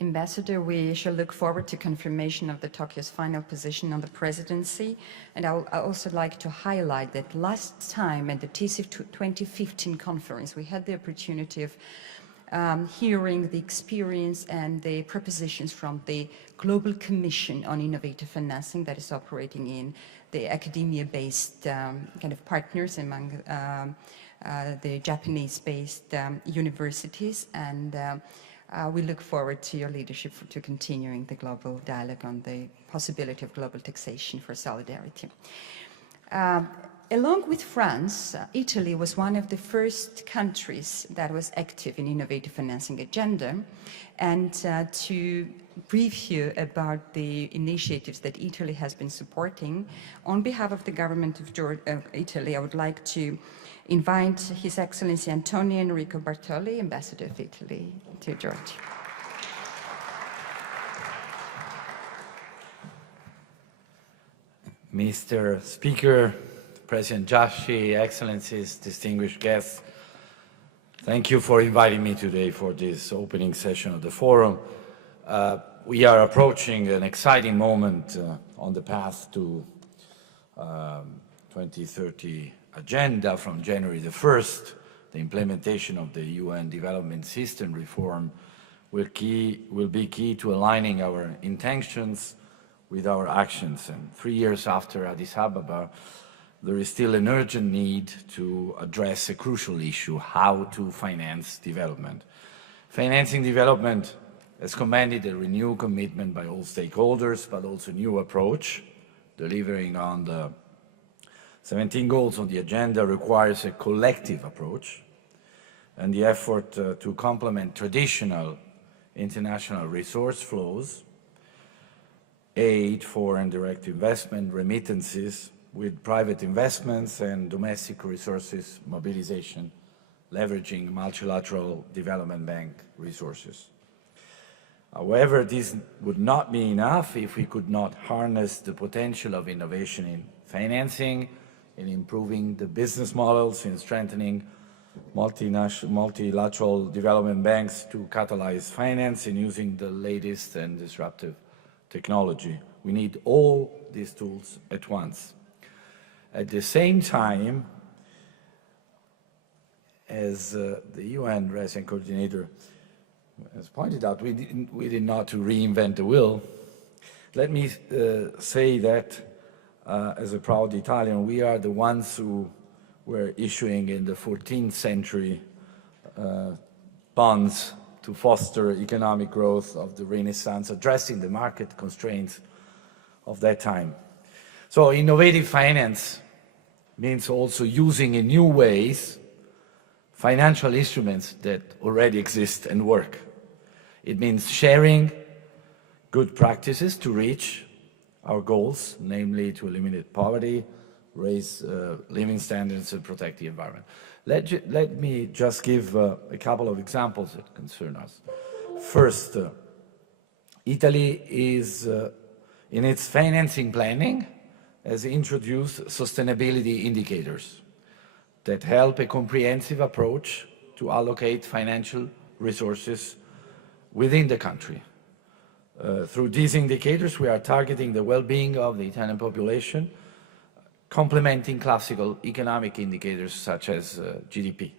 Ambassador, we shall look forward to confirmation of the Tokyo's final position on the presidency. And I also like to highlight that last time at the TISIFF 2015 conference, we had the opportunity of hearing the experience and the propositions from the Global Commission on Innovative Financing that is operating in the academia-based kind of partners among the Japanese-based universities. And we look forward to your leadership to continuing the global dialogue on the possibility of global taxation for solidarity. Along with France, Italy was one of the first countries that was active in innovative financing agenda. And to brief you about the initiatives that Italy has been supporting, on behalf of the government of Italy, I would like to invite His Excellency Antonio Enrico Bartoli, Ambassador of Italy to Georgia. Mr. Speaker, President Jashi, Excellencies, distinguished guests, thank you for inviting me today for this opening session of the forum. We are approaching an exciting moment on the path to 2030 agenda from January the 1st. The implementation of the UN Development System reform will be key to aligning our intentions with our actions. And 3 years after Addis Ababa, there is still an urgent need to address a crucial issue: how to finance development. Financing development has commanded a renewed commitment by all stakeholders, but also a new approach. Delivering on the 17 goals on the agenda requires a collective approach, and the effort to complement traditional international resource flows, aid, foreign direct investment, remittances, with private investments and domestic resources mobilization, leveraging multilateral development bank resources. However, this would not be enough if we could not harness the potential of innovation in financing, in improving the business models, in strengthening multilateral development banks to catalyze finance, in using the latest and disruptive technology. We need all these tools at once. At the same time, as the UN Resident Coordinator has pointed out, we did not to reinvent the wheel. Let me say that as a proud Italian, we are the ones who were issuing in the 14th century bonds to foster economic growth of the Renaissance, addressing the market constraints of that time. So innovative finance means also using in new ways financial instruments that already exist and work. It means sharing good practices to reach our goals, namely to eliminate poverty, raise living standards, and protect the environment. Let me just give a couple of examples that concern us. First, Italy is, in its financing planning, has introduced sustainability indicators that help a comprehensive approach to allocate financial resources within the country. Through these indicators, we are targeting the well-being of the Italian population, complementing classical economic indicators such as GDP.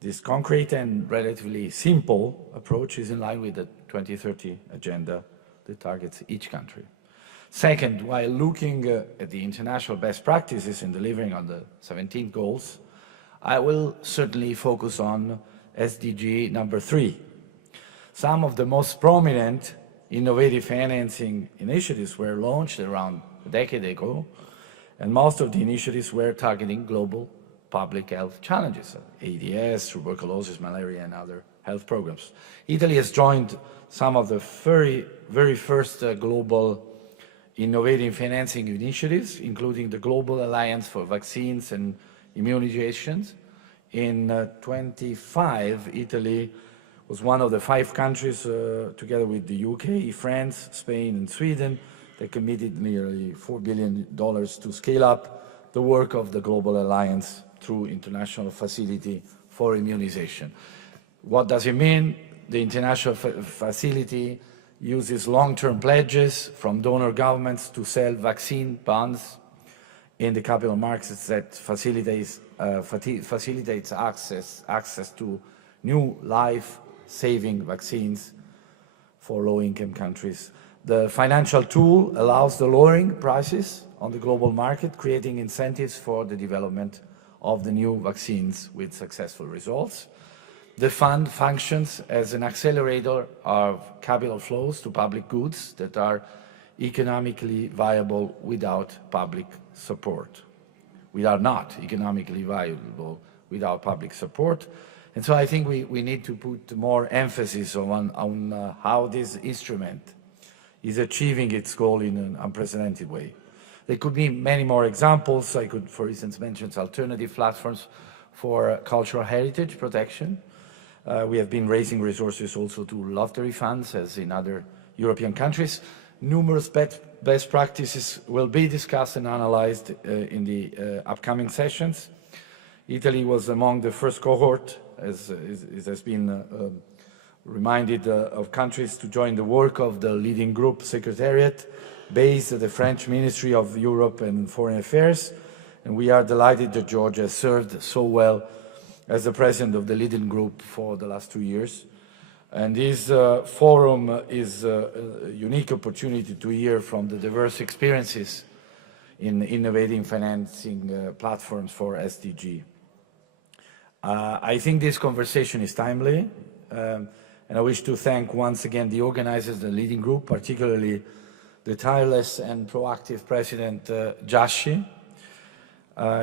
This concrete and relatively simple approach is in line with the 2030 agenda that targets each country. Second, while looking at the international best practices in delivering on the 17 goals, I will certainly focus on SDG number 3. Some of the most prominent innovative financing initiatives were launched around a decade ago, and most of the initiatives were targeting global public health challenges, AIDS, tuberculosis, malaria, and other health programs. Italy has joined some of the very first global innovative financing initiatives, including the Global Alliance for Vaccines and Immunizations. In 25, Italy was one of the 5 countries, together with the UK, France, Spain, and Sweden, that committed nearly $4 billion to scale up the work of the Global Alliance through International Facility for Immunization. What does it mean? the international facility uses long-term pledges from donor governments to sell vaccine bonds in the capital markets that facilitates access to new life-saving vaccines for low-income countries. The financial tool allows the lowering prices on the global market, creating incentives for the development of the new vaccines with successful results. The fund functions as an accelerator of capital flows to public goods that are economically viable without public support. We are not economically viable without public support. And so I think we need to put more emphasis on how this instrument is achieving its goal in an unprecedented way. There could be many more examples. I could, for instance, mention alternative platforms for cultural heritage protection. We have been raising resources also to lottery funds, as in other European countries. Numerous best practices will be discussed and analyzed in the upcoming sessions. Italy was among the first cohort, as it has been reminded, of countries to join the work of the leading group secretariat based at the French Ministry of Europe and Foreign Affairs. And we are delighted that Georgia has served so well as the president of the leading group for the last 2 years. And this forum is a unique opportunity to hear from the diverse experiences in innovating financing platforms for SDG. I think this conversation is timely, and I wish to thank once again the organizers, the leading group, particularly the tireless and proactive President Jashi,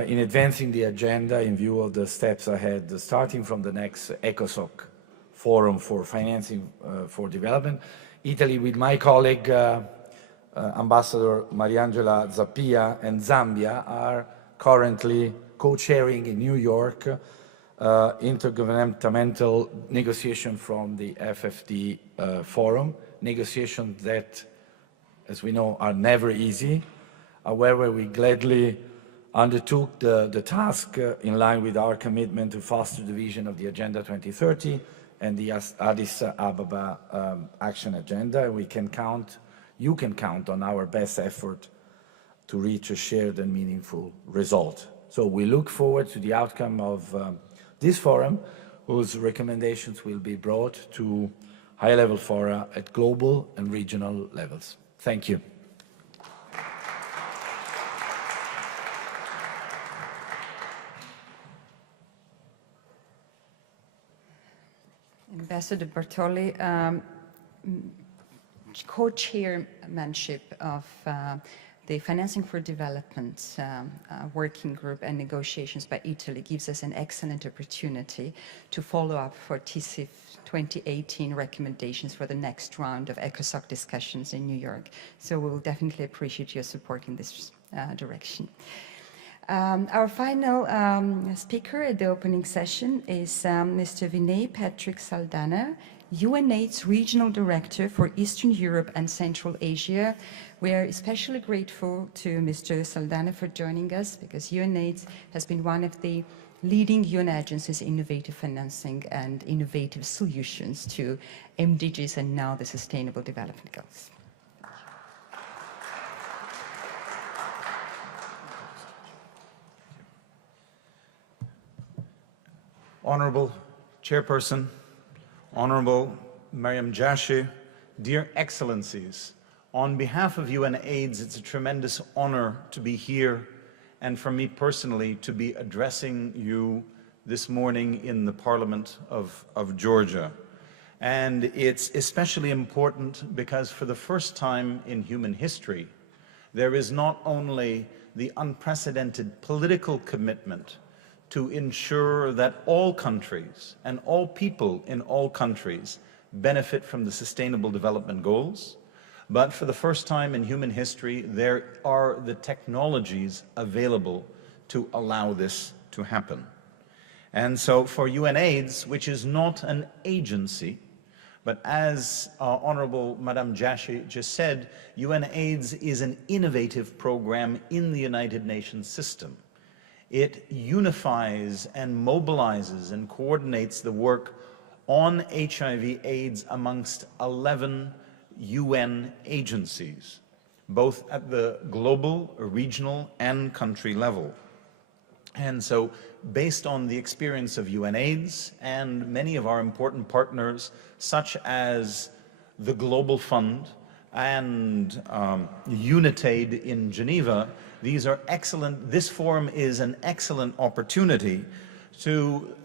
in advancing the agenda in view of the steps ahead, starting from the next ECOSOC Forum for Financing for Development. Italy, with my colleague, Ambassador Mariangela Zappia, and Zambia are currently co-chairing in New York intergovernmental negotiation from the FFD Forum, negotiations that, as we know, are never easy. However, we gladly undertook the task in line with our commitment to foster the vision of the Agenda 2030 and the Addis Ababa Action Agenda. We can count, you can count on our best effort to reach a shared and meaningful result. So we look forward to the outcome of this forum, whose recommendations will be brought to high-level fora at global and regional levels. Thank you. Ambassador Bartoli, co-chairmanship of the Financing for Development working group and negotiations by Italy gives us an excellent opportunity to follow up for TISIFF 2018 recommendations for the next round of ECOSOC discussions in New York. So we will definitely appreciate your support in this direction. Our final speaker at the opening session is Mr. Vinay Patrick Saldanha, UNAIDS Regional Director for Eastern Europe and Central Asia. We are especially grateful to Mr. Saldanha for joining us because UNAIDS has been one of the leading UN agencies in innovative financing and innovative solutions to MDGs and now the Sustainable Development Goals. Honorable Chairperson, Honorable Mariam Jashi, dear Excellencies, on behalf of UNAIDS, it's a tremendous honor to be here and for me personally to be addressing you this morning in the Parliament of Georgia. And it's especially important because for the first time in human history, there is not only the unprecedented political commitment to ensure that all countries and all people in all countries benefit from the Sustainable Development Goals, but for the first time in human history, there are the technologies available to allow this to happen. And so for UNAIDS, which is not an agency, but as Honorable Madame Jashi just said, UNAIDS is an innovative program in the United Nations system. It unifies and mobilizes and coordinates the work on HIV/AIDS amongst 11 UN agencies, both at the global, regional, and country level. And so, based on the experience of UNAIDS and many of our important partners, such as the Global Fund and UNITAID in Geneva, these are excellent. This forum is an excellent opportunity to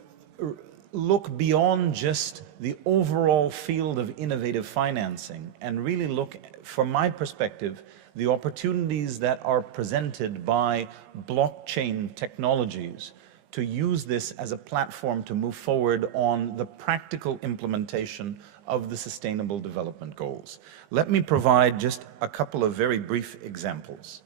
look beyond just the overall field of innovative financing and really look, from my perspective, the opportunities that are presented by blockchain technologies to use this as a platform to move forward on the practical implementation of the Sustainable Development Goals. Let me provide just a couple of very brief examples.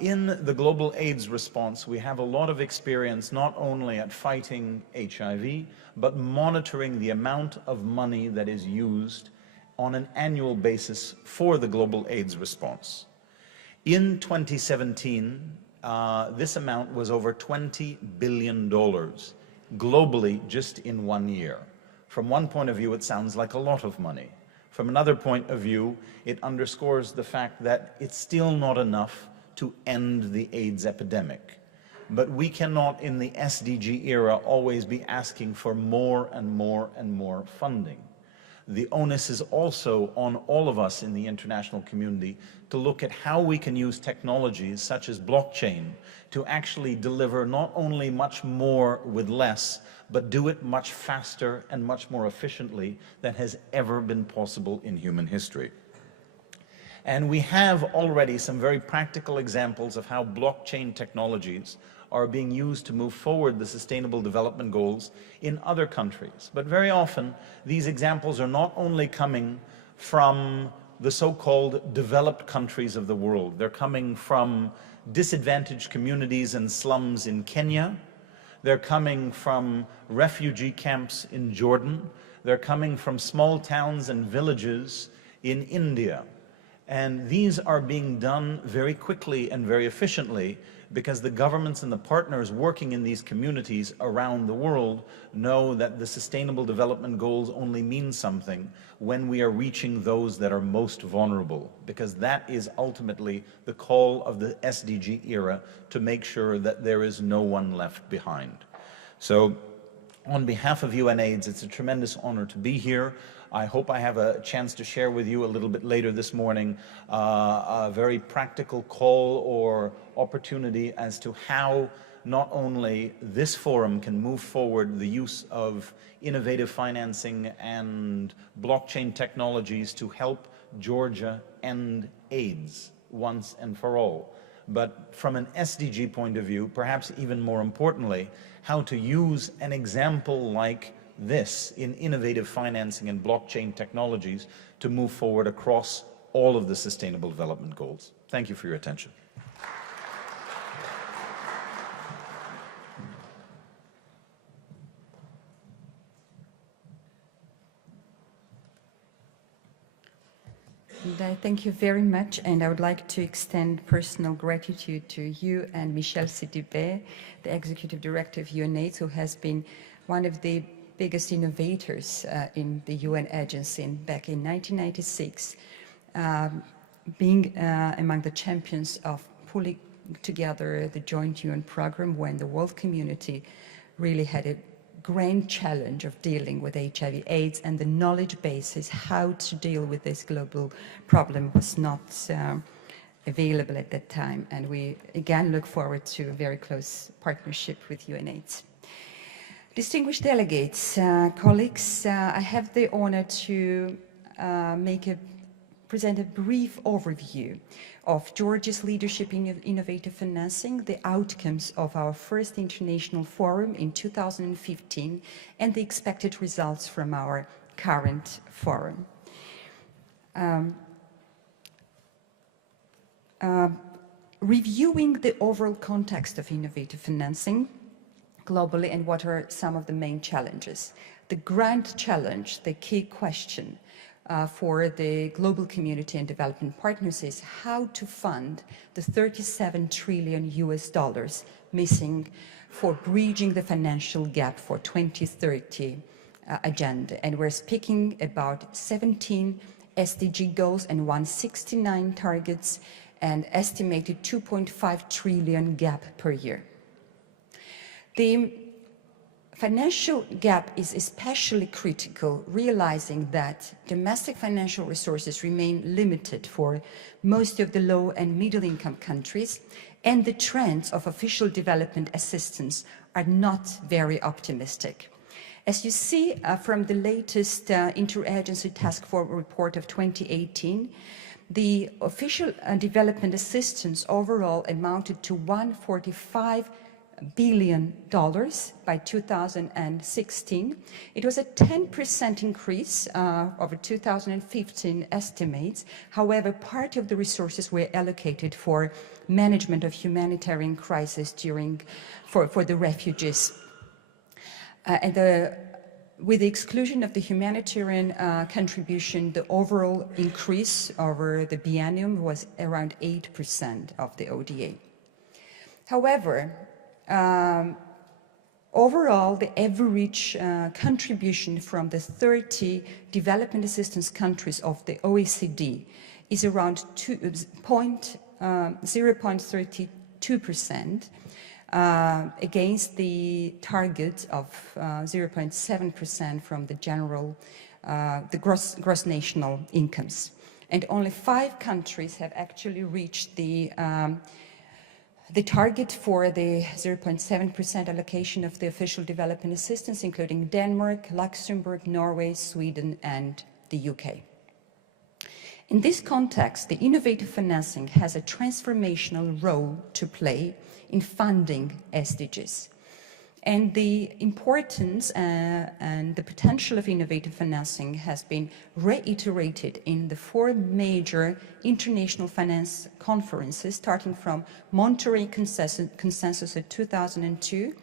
In the global AIDS response, we have a lot of experience not only at fighting HIV, but monitoring the amount of money that is used on an annual basis for the global AIDS response. In 2017, this amount was over $20 billion globally just in 1 year. From one point of view, it sounds like a lot of money. From another point of view, it underscores the fact that it's still not enough to end the AIDS epidemic. But we cannot, in the SDG era, always be asking for more and more and more funding. The onus is also on all of us in the international community to look at how we can use technologies such as blockchain to actually deliver not only much more with less, but do it much faster and much more efficiently than has ever been possible in human history. And we have already some very practical examples of how blockchain technologies are being used to move forward the Sustainable Development Goals in other countries. But very often, these examples are not only coming from the so-called developed countries of the world. They're coming from disadvantaged communities and slums in Kenya. They're coming from refugee camps in Jordan. They're coming from small towns and villages in India. And these are being done very quickly and very efficiently because the governments and the partners working in these communities around the world know that the Sustainable Development Goals only mean something when we are reaching those that are most vulnerable, because that is ultimately the call of the SDG era, to make sure that there is no one left behind. So on behalf of UNAIDS, it's a tremendous honor to be here. I hope I have a chance to share with you a little bit later this morning a very practical call or opportunity as to how not only this forum can move forward the use of innovative financing and blockchain technologies to help Georgia end AIDS once and for all, but from an SDG point of view, perhaps even more importantly, how to use an example like this in innovative financing and blockchain technologies to move forward across all of the Sustainable Development Goals. Thank you for your attention. Thank you very much, and I would like to extend personal gratitude to you and Michel Sidibé, the Executive Director of UNAIDS, who has been one of the biggest innovators in the UN agency back in 1996, being among the champions of pulling together the joint UN program when the world community really had a grand challenge of dealing with HIV/AIDS, and the knowledge basis how to deal with this global problem was not available at that time. And we again look forward to a very close partnership with UNAIDS. Distinguished delegates, colleagues, I have the honor to present a brief overview of Georgia's leadership in innovative financing, the outcomes of our first international forum in 2015, and the expected results from our current forum. Reviewing the overall context of innovative financing globally and what are some of the main challenges. The grand challenge, the key question for the global community and development partners is how to fund the $37 trillion missing for bridging the financial gap for 2030 agenda. And we're speaking about 17 SDG goals and 169 targets and estimated 2.5 trillion gap per year. The financial gap is especially critical, realizing that domestic financial resources remain limited for most of the low and middle income countries, and the trends of official development assistance are not very optimistic. As you see from the latest Interagency Task Force report of 2018, the official development assistance overall amounted to $145 billion by 2016. It was a 10% increase over 2015 estimates. However, part of the resources were allocated for management of humanitarian crisis for the refugees. With the exclusion of the humanitarian contribution, the overall increase over the biennium was around 8% of the ODA. However, overall, the average contribution from the 30 development assistance countries of the OECD is around 0.32%, against the target of 0.7% from the general, the gross national incomes. And only 5 countries have actually reached the target for the 0.7% allocation of the official development assistance, including Denmark, Luxembourg, Norway, Sweden, and the UK. In this context, the innovative financing has a transformational role to play in funding SDGs. And the importance and the potential of innovative financing has been reiterated in the 4 major international finance conferences, starting from Monterey Consensus in 2002,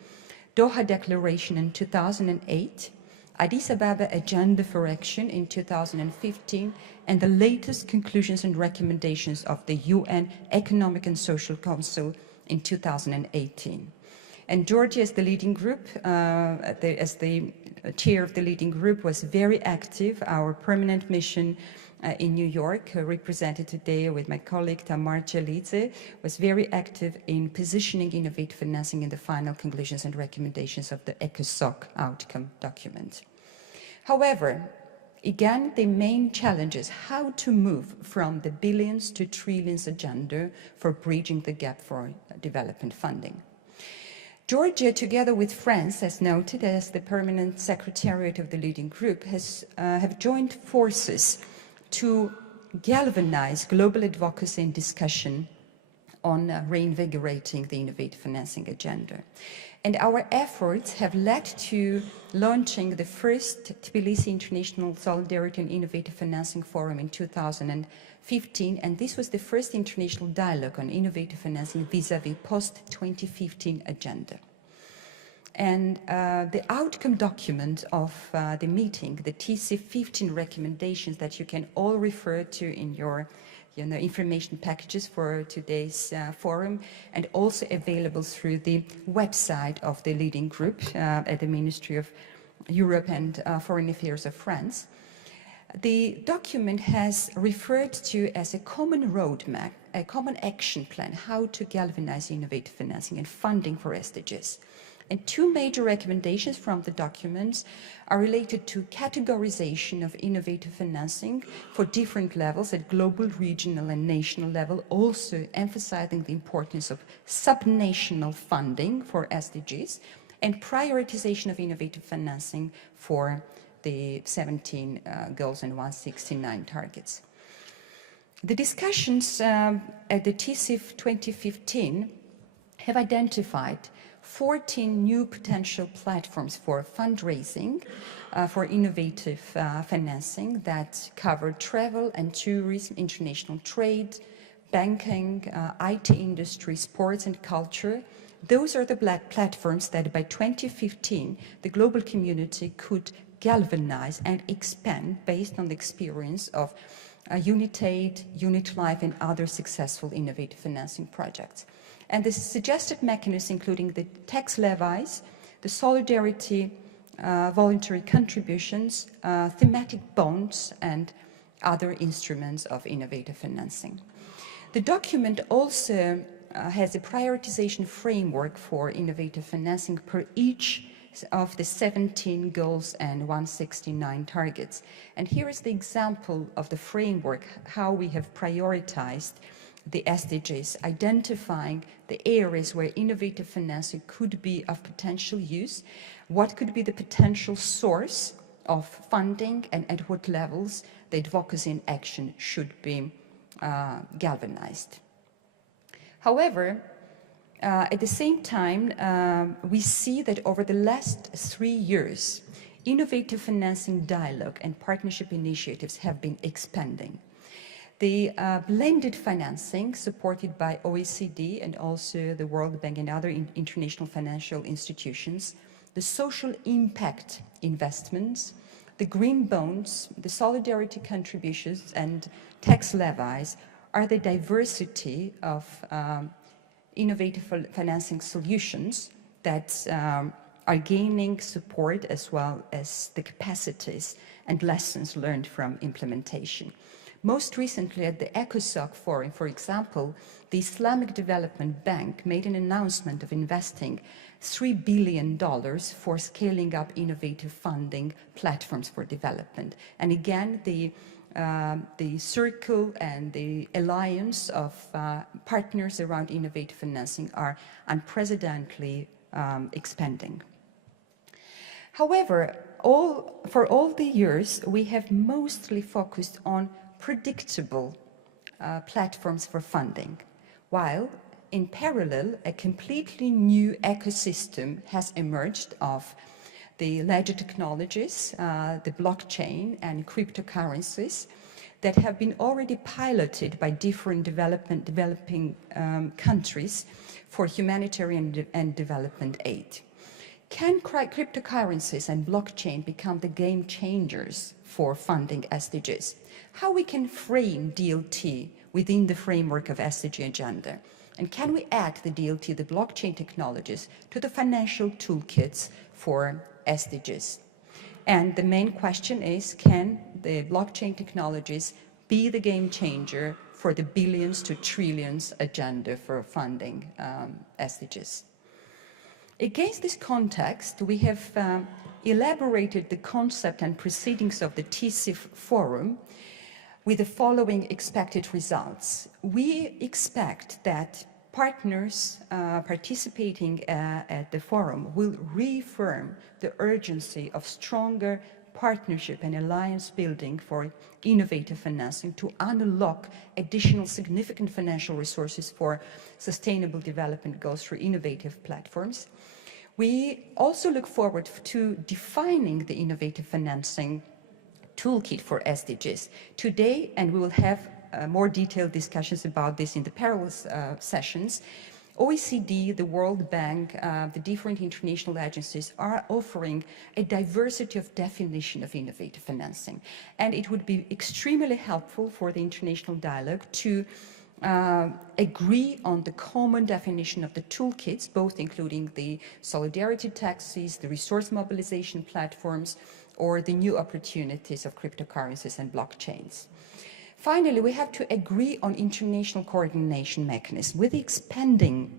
Doha Declaration in 2008, Addis Ababa Agenda for Action in 2015, and the latest conclusions and recommendations of the UN Economic and Social Council in 2018. And Georgia, as the leading group, as the chair of the leading group, was very active. Our permanent mission in New York, represented today with my colleague Tamar Chalitze, was very active in positioning innovative financing in the final conclusions and recommendations of the ECOSOC outcome document. However, again, the main challenge is how to move from the billions to trillions agenda for bridging the gap for development funding. Georgia, together with France, as noted as the permanent secretariat of the leading group, have joined forces to galvanize global advocacy and discussion on reinvigorating the innovative financing agenda. And our efforts have led to launching the first Tbilisi International Solidarity and Innovative Financing Forum in 2015, and this was the first international dialogue on innovative financing vis-à-vis post-2015 agenda. And the outcome document of the meeting, the TISIFF 15 recommendations that you can all refer to in your information packages for today's forum, and also available through the website of the leading group at the Ministry of Europe and Foreign Affairs of France. The document has referred to as a common roadmap, a common action plan, how to galvanize innovative financing and funding for SDGs. And 2 major recommendations from the documents are related to categorization of innovative financing for different levels at global, regional, and national level, also emphasizing the importance of subnational funding for SDGs, and prioritization of innovative financing for the 17 goals and 169 targets. The discussions at the TISIFF 2015 have identified 14 new potential platforms for fundraising for innovative financing that cover travel and tourism, international trade, banking, IT industry, sports and culture. Those are the platforms that by 2015 the global community could galvanize and expand based on the experience of UNITAID, UNITLIFE, and other successful innovative financing projects. And the suggested mechanisms, including the tax levies, the solidarity voluntary contributions, thematic bonds, and other instruments of innovative financing. The document also has a prioritization framework for innovative financing per each of the 17 goals and 169 targets. And here is the example of the framework, how we have prioritized the SDGs, identifying the areas where innovative financing could be of potential use, what could be the potential source of funding, and at what levels the advocacy and action should be galvanized. However, at the same time, we see that over the last 3 years, innovative financing dialogue and partnership initiatives have been expanding. The blended financing supported by OECD and also the World Bank and other international financial institutions, the social impact investments, the green bonds, the solidarity contributions, and tax levies are the diversity of innovative financing solutions that are gaining support, as well as the capacities and lessons learned from implementation. Most recently at the ECOSOC Forum, for example, the Islamic Development Bank made an announcement of investing $3 billion for scaling up innovative funding platforms for development. And again, the circle and the alliance of partners around innovative financing are unprecedentedly expanding. However, for all the years, we have mostly focused on predictable platforms for funding, while in parallel, a completely new ecosystem has emerged of the ledger technologies, the blockchain and cryptocurrencies that have been already piloted by different developing countries for humanitarian and development aid. Can cryptocurrencies and blockchain become the game changers for funding SDGs? How we can frame DLT within the framework of SDG agenda? And can we add the DLT, the blockchain technologies, to the financial toolkits for SDGs? And the main question is, can the blockchain technologies be the game changer for the billions to trillions agenda for funding SDGs? Against this context, we have elaborated the concept and proceedings of the TISIFF forum with the following expected results. We expect that partners participating at the forum will reaffirm the urgency of stronger partnership and alliance building for innovative financing to unlock additional significant financial resources for sustainable development goals through innovative platforms. We also look forward to defining the innovative financing toolkit for SDGs today, and we will have more detailed discussions about this in the parallel sessions. OECD, the World Bank, the different international agencies are offering a diversity of definition of innovative financing. And it would be extremely helpful for the international dialogue to agree on the common definition of the toolkits, both including the solidarity taxes, the resource mobilization platforms, or the new opportunities of cryptocurrencies and blockchains. Finally, we have to agree on international coordination mechanisms. With the expanding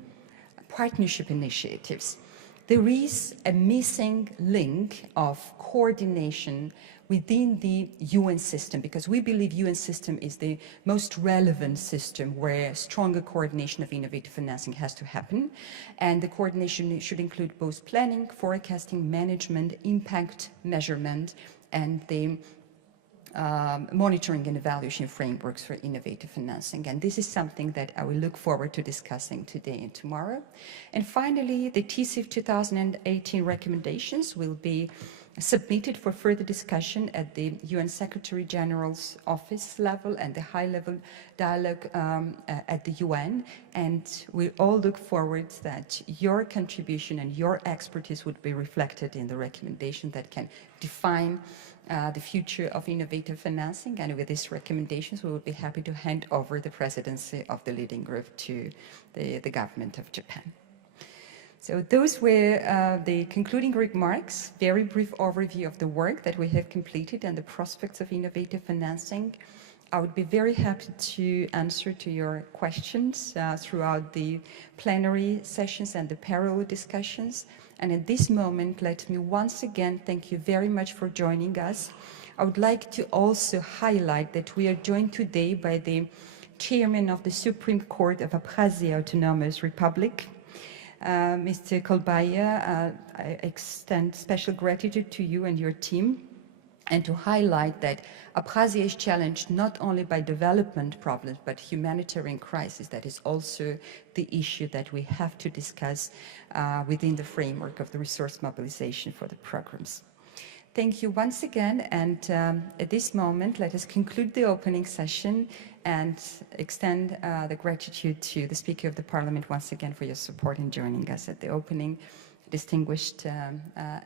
partnership initiatives, there is a missing link of coordination within the UN system, because we believe UN system is the most relevant system where stronger coordination of innovative financing has to happen. And the coordination should include both planning, forecasting, management, impact measurement, and the monitoring and evaluation frameworks for innovative financing. And this is something that I will look forward to discussing today and tomorrow. And finally, the TISIFF 2018 recommendations will be submitted for further discussion at the UN Secretary General's office level and the high-level dialogue at the UN. And we all look forward that your contribution and your expertise would be reflected in the recommendation that can define the future of innovative financing. And with these recommendations, we will be happy to hand over the presidency of the leading group to the government of Japan. So those were the concluding remarks, very brief overview of the work that we have completed and the prospects of innovative financing. I would be very happy to answer to your questions throughout the plenary sessions and the parallel discussions. And at this moment, let me once again thank you very much for joining us. I would like to also highlight that we are joined today by the Chairman of the Supreme Court of Abkhazia Autonomous Republic, Mr. Kolbaya. I extend special gratitude to you and your team, and to highlight that Abkhazia is challenged not only by development problems, but humanitarian crisis. That is also the issue that we have to discuss within the framework of the resource mobilization for the programs. Thank you once again, and at this moment, let us conclude the opening session and extend the gratitude to the Speaker of the Parliament once again for your support in joining us at the opening. Distinguished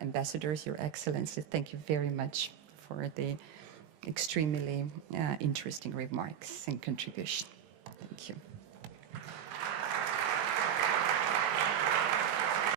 ambassadors, Your Excellency, thank you very much for the extremely interesting remarks and contribution. Thank you.